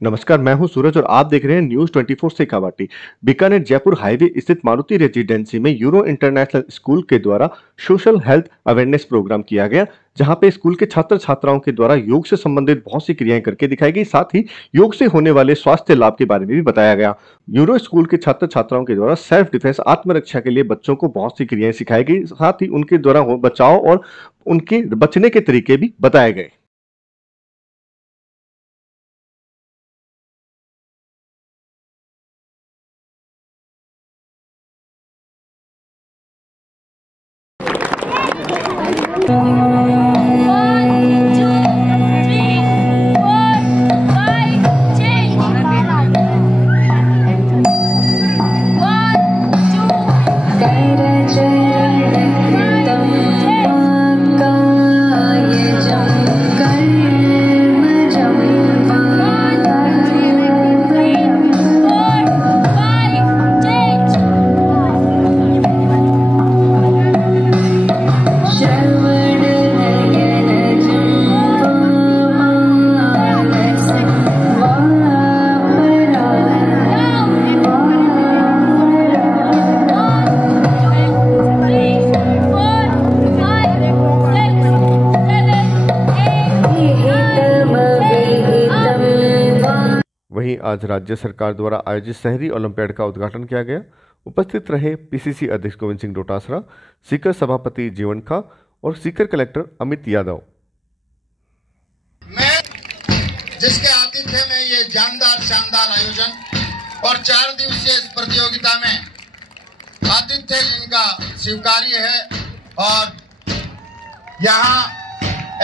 नमस्कार, मैं हूं सूरज और आप देख रहे हैं न्यूज़ 24 से कावाटी। बीकानेर जयपुर हाईवे स्थित मारुति रेजिडेंसी में यूरो इंटरनेशनल स्कूल के द्वारा सोशल हेल्थ अवेयरनेस प्रोग्राम किया गया, जहां पे स्कूल के छात्र छात्राओं के द्वारा योग से संबंधित बहुत सी क्रियाएं करके दिखाई गई। साथ ही योग से होने वाले स्वास्थ्य लाभ के बारे में भी बताया गया। यूरो स्कूल के छात्र छात्राओं के द्वारा सेल्फ डिफेंस आत्मरक्षा के लिए बच्चों को बहुत सी क्रियाएं सिखाई गई। साथ ही उनके द्वारा बचाव और उनके बचने के तरीके भी बताए गए। वहीं आज राज्य सरकार द्वारा आयोजित शहरी ओलंपियाड का उद्घाटन किया गया। उपस्थित रहे पीसीसी अध्यक्ष गोविंद सिंह डोटासरा, सीकर सभापति जीवन खा और सीकर कलेक्टर अमित यादव। मैं जिसके आतिथ्य में ये जानदार शानदार आयोजन और 4 दिवसीय इस प्रतियोगिता में आतिथ्य जिनका स्वीकार्य है और यहाँ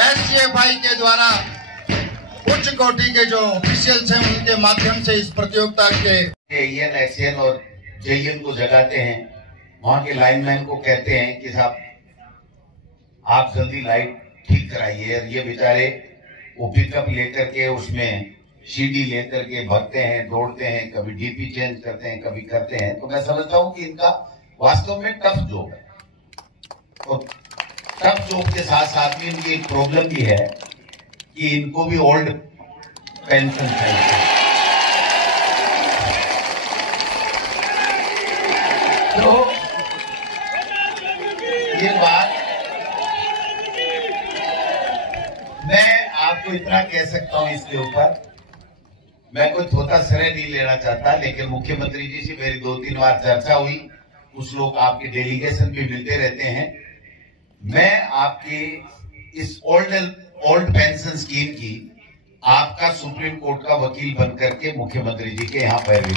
SCFI के द्वारा उच्च कोटि के जो ऑफिशियल्स हैं उनके माध्यम से इस प्रतियोगिता के EN, SCN और JN को जगाते हैं। वहां के लाइनमैन को कहते हैं कि साहब आप जल्दी लाइट ठीक कराइए। ये बेचारे वो पिकअप लेकर के उसमें CD लेकर के भगते हैं, दौड़ते हैं, कभी DP चेंज करते हैं, कभी करते हैं। तो मैं समझता हूं कि इनका वास्तव में टफ जॉब है और टफ जॉब के साथ साथ में इनकी एक प्रॉब्लम भी है कि इनको भी ओल्ड पेंशन चाहिए। तो ये बात मैं आपको इतना कह सकता हूं इसके ऊपर, मैं कोई थोड़ा श्रेय नहीं लेना चाहता, लेकिन मुख्यमंत्री जी से मेरी 2-3 बार चर्चा हुई। कुछ लोग आपके डेलीगेशन भी मिलते रहते हैं। मैं आपकी इस ओल्ड पेंशन स्कीम की आपका सुप्रीम कोर्ट का वकील बनकर के मुख्यमंत्री जी के यहाँ पैरवी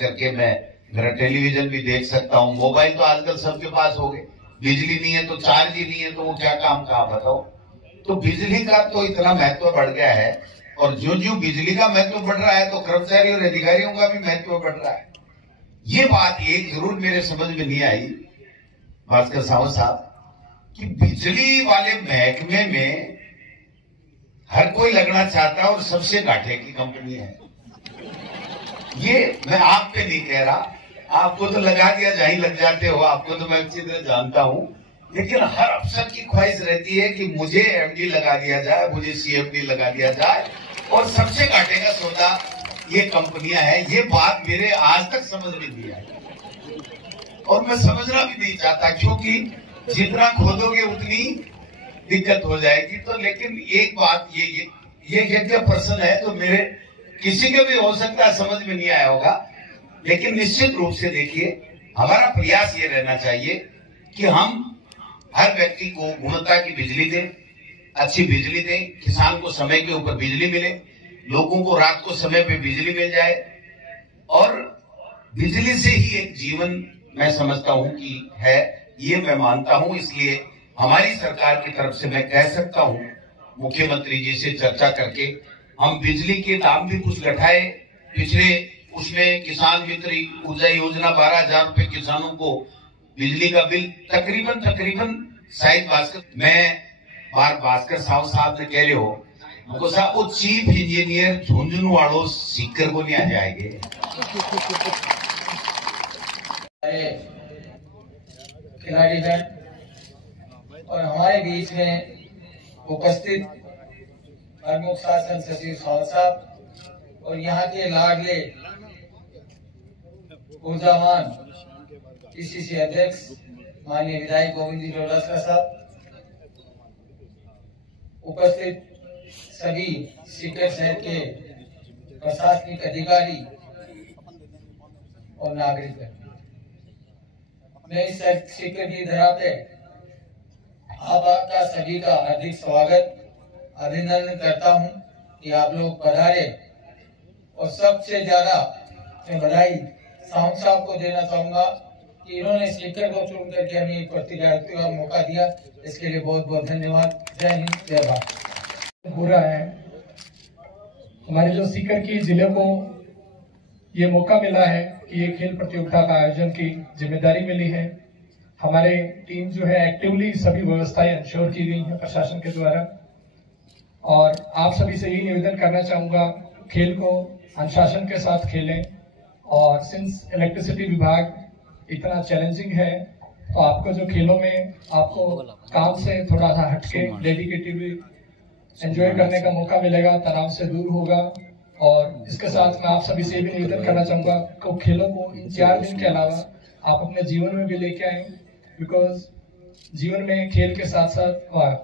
करके मैं मेरा टेलीविजन भी देख सकता हूँ। मोबाइल तो आजकल सबके पास हो गए। बिजली नहीं है तो चार्ज ही नहीं है तो वो क्या काम का बताओ। तो बिजली का तो इतना महत्व बढ़ गया है और जो बिजली का महत्व बढ़ रहा है तो कर्मचारी और अधिकारियों का भी महत्व बढ़ रहा है। ये बात एक जरूर मेरे समझ में नहीं आई भास्कर सावंत साहब कि बिजली वाले महकमे में हर कोई लगना चाहता है और सबसे घाटे की कंपनी है। ये मैं आप पे नहीं कह रहा, आपको तो लगा दिया जहां लग जाते हो, आपको तो मैं अच्छी तरह जानता हूं, लेकिन हर अफसर की ख्वाहिश रहती है कि मुझे MD लगा दिया जाए, मुझे CMD लगा दिया जाए और सबसे घाटे का सौदा ये कंपनियां हैं। ये बात मेरे आज तक समझ में नहीं आई और मैं समझना भी नहीं चाहता, क्योंकि जितना खोदोगे उतनी दिक्कत हो जाएगी। तो लेकिन एक बात ये यज्ञ पर्सन है तो मेरे किसी के भी हो सकता है समझ में नहीं आया होगा, लेकिन निश्चित रूप से देखिए हमारा प्रयास ये रहना चाहिए कि हम हर व्यक्ति को गुणवत्ता की बिजली दें, अच्छी बिजली दें, किसान को समय के ऊपर बिजली मिले, लोगों को रात को समय पे बिजली मिल जाए और बिजली से ही एक जीवन मैं समझता हूं कि है, ये मैं मानता हूं। इसलिए हमारी सरकार की तरफ से मैं कह सकता हूं मुख्यमंत्री जी से चर्चा करके हम बिजली के दाम भी कुछ घटाए। पिछले उसमें किसान मित्र ऊर्जा योजना 12,000 रुपए किसानों को बिजली का बिल तकरीबन शायद भास्कर साहब ने कह रहे हो उनको साहब वो चीफ इंजीनियर झुंझुनू वालों सीकर को नहीं आ जाएंगे। खिलाड़ी हैं और हमारे बीच में उपस्थित प्रमुख शासन सचिव साहब साहब और यहाँ के लाडले ऊर्जावान पीसीसी अध्यक्ष माननीय विधायक गोविंद जी डोटासरा साहब, उपस्थित सभी सीकर शहर के प्रशासनिक अधिकारी और नागरिक, मैं इस सीकर की धरा पे आपका सभी का हार्दिक स्वागत अभिनंदन करता हूं कि आप लोग पधारे। और सबसे ज्यादा मैं बधाई साउंड साहब को देना चाहूंगा कि इन्होंने सीकर को चुन करके हमें एक प्रतिनिधित्व का मौका दिया, इसके लिए बहुत बहुत धन्यवाद। जय हिंद, जय भारत। हो रहा है हमारे जो सीकर की जिले को ये मौका मिला है कि ये खेल प्रतियोगिता का आयोजन की जिम्मेदारी मिली है। हमारे टीम जो है एक्टिवली सभी व्यवस्थाएं इंश्योर की गई हैं प्रशासन के द्वारा, और आप सभी से यही निवेदन करना चाहूंगा खेल को अनुशासन के साथ खेलें। और सिंस इलेक्ट्रिसिटी विभाग इतना चैलेंजिंग है तो आपको जो खेलों में आपको काम से थोड़ा सा हटके डेडिकेटिवली एंजॉय करने का मौका मिलेगा, तनाव से दूर होगा। और इसके साथ मैं आप सभी से भी निवेदन करना चाहूंगा कि खेलों को इन 4 दिन के अलावा आप अपने जीवन में भी लेके आए, बिकॉज जीवन में खेल के साथ साथ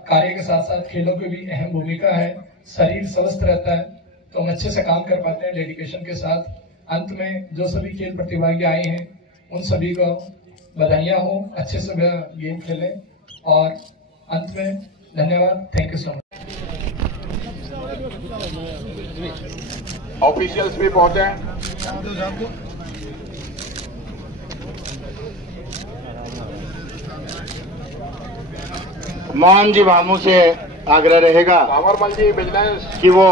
कार्य के साथ साथ खेलों की भी अहम भूमिका है। शरीर स्वस्थ रहता है तो हम अच्छे से काम कर पाते हैं डेडिकेशन के साथ। अंत में जो सभी खेल प्रतिभागी आए हैं उन सभी को बधाइयां हो, अच्छे से गेम खेलें। और अंत में धन्यवाद, thank you so much. Officials भी पहुंचे हैं। मोहन जी भामू से आग्रह रहेगा पावरमल जी बिजनेस कि वो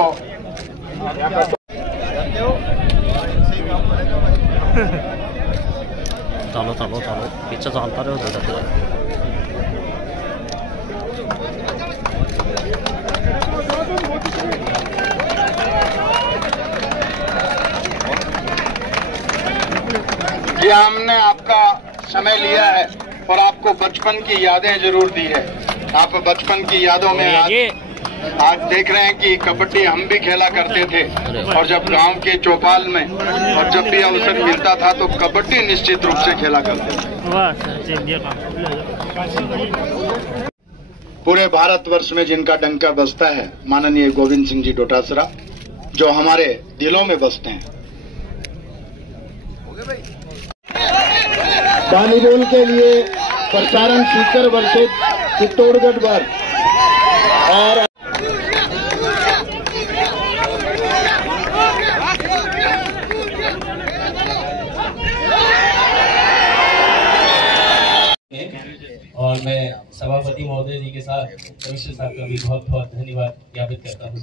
चलो चलो चलो पीछे चलता रहे हो। ये हमने आपका समय लिया है और आपको बचपन की यादें जरूर दी है। आप बचपन की यादों में आज देख रहे हैं कि कबड्डी हम भी खेला करते थे, और जब गांव के चौपाल में और जब भी अवसर मिलता था तो कबड्डी निश्चित रूप से खेला करते थे। पूरे भारतवर्ष में जिनका डंका बजता है माननीय गोविंद सिंह जी डोटासरा, जो हमारे दिलों में बसते हैं। वॉलीबॉल के लिए प्रसारण सीकर वर्सेस चित्तौड़गढ़ वर्ग और मैं सभापति महोदय जी के साथ कमिश्नर साहब का भी बहुत बहुत धन्यवाद ज्ञापित करता हूँ।